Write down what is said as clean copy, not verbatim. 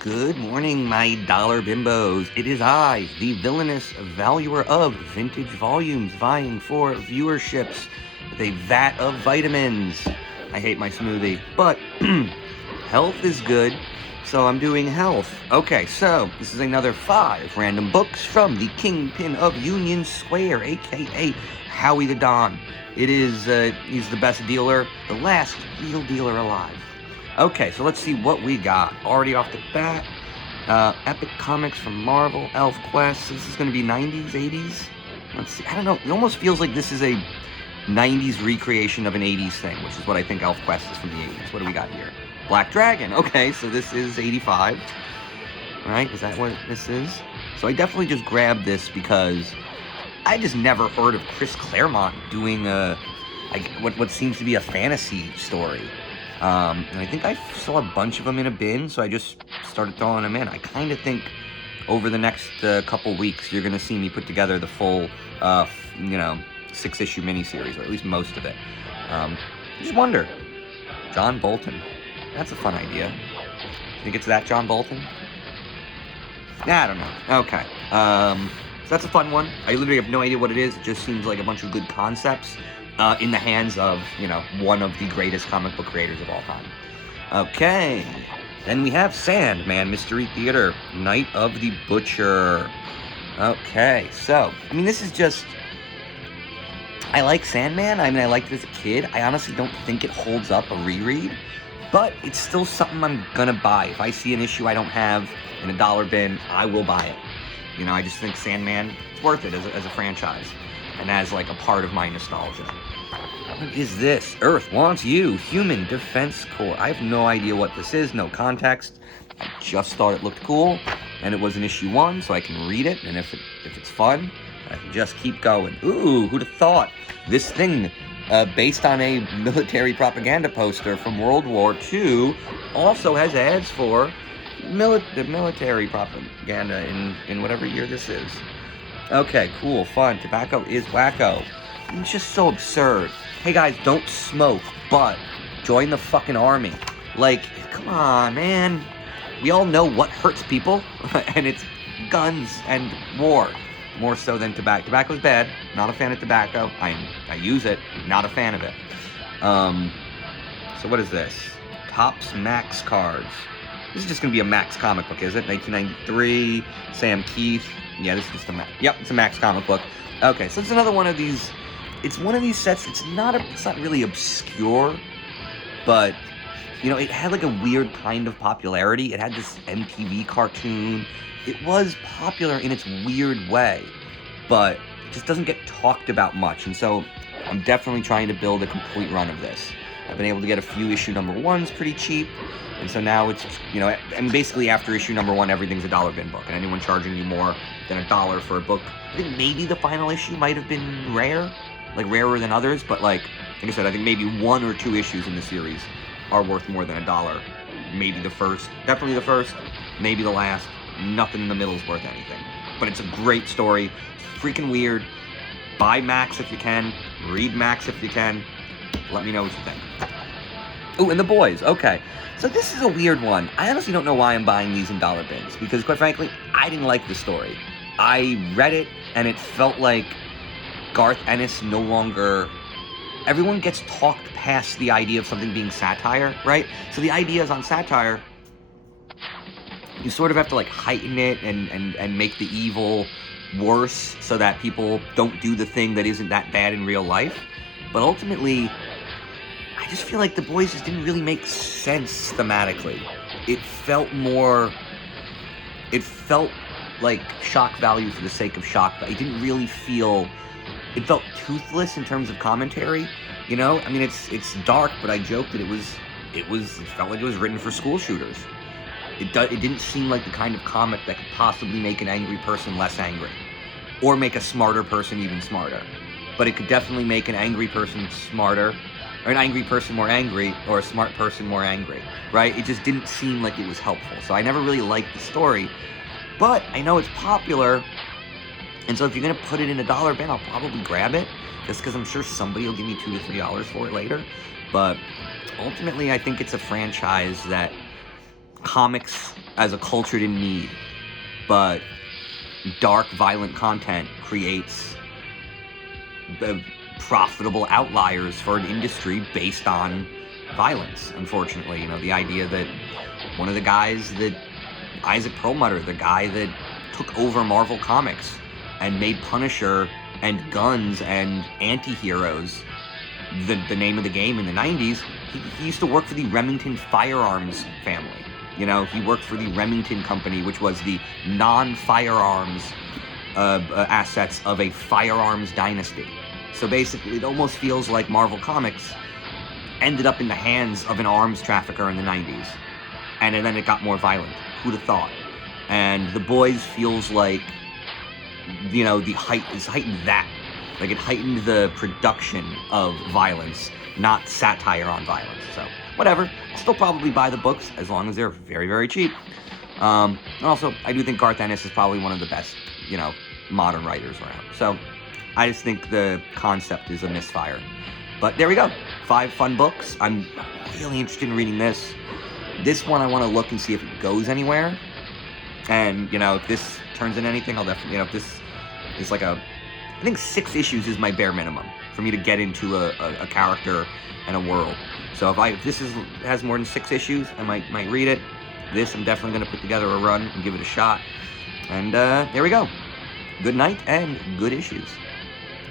Good morning, my dollar bimbos. It is I, the villainous valuer of vintage volumes, vying for viewerships with a vat of vitamins. I hate my smoothie, but health is good, so I'm doing health. Okay, so this is another 5 random books from the Kingpin of Union Square, aka Howie the Don. It is, he's the best dealer, the last real dealer alive. Okay, so let's see what we got. Already off the bat, Epic Comics from Marvel, Elf Quest. This is going to be 90s, 80s? Let's see. I don't know. It almost feels like this is a 90s recreation of an 80s thing, which is what I think Elf Quest is from the 80s. What do we got here? Black Dragon. Okay, so this is 85. All right, is that what this is? So I definitely just grabbed this because I just never heard of Chris Claremont doing what seems to be a fantasy story. And I think I saw a bunch of them in a bin, so I just started throwing them in. I kind of think over the next couple weeks, you're going to see me put together the full, 6-issue miniseries, or at least most of it. Just wonder, John Bolton. That's a fun idea. Think it's that John Bolton? Nah, I don't know. Okay. So that's a fun one. I literally have no idea what it is. It just seems like a bunch of good concepts. In the hands of, one of the greatest comic book creators of all time. Okay, then we have Sandman Mystery Theater, Night of the Butcher. Okay, so, this is just, I like Sandman. I liked it as a kid. I honestly don't think it holds up a reread, but it's still something I'm gonna buy. If I see an issue I don't have in a dollar bin, I will buy it. I just think Sandman, it's worth it as a franchise. And as like a part of my nostalgia. What is this? Earth Wants You, Human Defense Corps. I have no idea what this is, no context. I just thought it looked cool, and it was in issue 1, so I can read it, and if it's fun, I can just keep going. Ooh, who'd have thought? This thing, based on a military propaganda poster from World War II, also has ads for the military propaganda in whatever year this is. Okay, cool, fun. Tobacco is wacko. It's just so absurd. Hey guys, don't smoke, but join the fucking army. Like, come on, man. We all know what hurts people, and it's guns and war. More so than tobacco. Tobacco's bad. Not a fan of tobacco. I use it. Not a fan of it. So what is this? Topps Max cards. This is just going to be a Max comic book, is it? 1993, Sam Keith. Yeah, this is just a Max. Yep, it's a Max comic book. Okay, so it's another one of these. It's one of these sets. It's not really obscure, but it had like a weird kind of popularity. It had this MTV cartoon. It was popular in its weird way, but it just doesn't get talked about much. And so I'm definitely trying to build a complete run of this. I've been able to get a few issue number 1s pretty cheap. And so now it's, basically after issue number 1, everything's a dollar bin book. And anyone charging you more than $1 for a book, I think maybe the final issue might have been rare, like rarer than others. But like I said, I think maybe 1 or 2 issues in the series are worth more than $1. Maybe the first, definitely the first, maybe the last. Nothing in the middle is worth anything. But it's a great story. It's freaking weird. Buy Max if you can. Read Max if you can. Let me know what you think. Oh, and The Boys. Okay. So this is a weird one. I honestly don't know why I'm buying these in dollar bins, because quite frankly, I didn't like the story. I read it, and it felt like Garth Ennis no longer... Everyone gets talked past the idea of something being satire, right? So the idea is on satire, you sort of have to like heighten it and make the evil worse so that people don't do the thing that isn't that bad in real life. But ultimately, I just feel like The Boys just didn't really make sense thematically. It felt like shock value for the sake of shock, but it didn't really feel, it felt toothless in terms of commentary, it's dark, but I joked that it felt like it was written for school shooters. It didn't seem like the kind of comic that could possibly make an angry person less angry, or make a smarter person even smarter. But it could definitely make an angry person smarter, or an angry person more angry, or a smart person more angry, right? It just didn't seem like it was helpful. So I never really liked the story, but I know it's popular, and so if you're gonna put it in a dollar bin, I'll probably grab it, just because I'm sure somebody will give me $2 to $3 for it later. But ultimately, I think it's a franchise that comics as a cultured in need, but dark, violent content creates profitable outliers for an industry based on violence, unfortunately. You know, the idea that one of the guys that, Isaac Perlmutter, the guy that took over Marvel Comics and made Punisher and guns and anti-heroes the name of the game in the 90s, he used to work for the Remington Firearms family. You know, he worked for the Remington Company, which was the non-firearms assets of a firearms dynasty. So basically, it almost feels like Marvel Comics ended up in the hands of an arms trafficker in the 90s. And then it got more violent. Who'd have thought? And The Boys feels like, you know, it's heightened that. Like, it heightened the production of violence, not satire on violence. So, whatever. I'll still probably buy the books, as long as they're very, very cheap. And also, I do think Garth Ennis is probably one of the best, you know, modern writers around. So, I just think the concept is a misfire. But there we go. 5 fun books. I'm really interested in reading this. This one I want to look and see if it goes anywhere. And, you know, if this turns into anything, I'll definitely, you know, if this is like I think 6 issues is my bare minimum for me to get into a character and a world. So if this has more than 6 issues, I might read it. This, I'm definitely going to put together a run and give it a shot. And there we go. Good night and good issues.